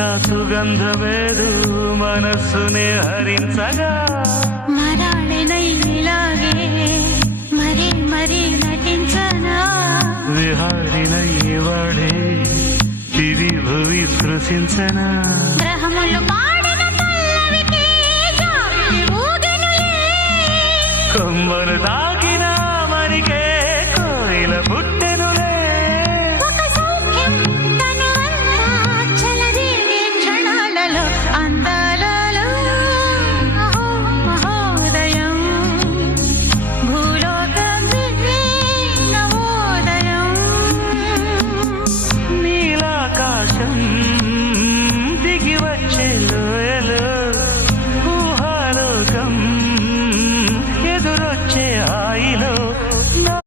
ఇంకా సుగంధమేదు మనస్సునే హరించగా మరాళినైలాగే మరీ మరీ నటించనా విహారినై వాడే దివి భువి స్పృశించనా గ్రహములు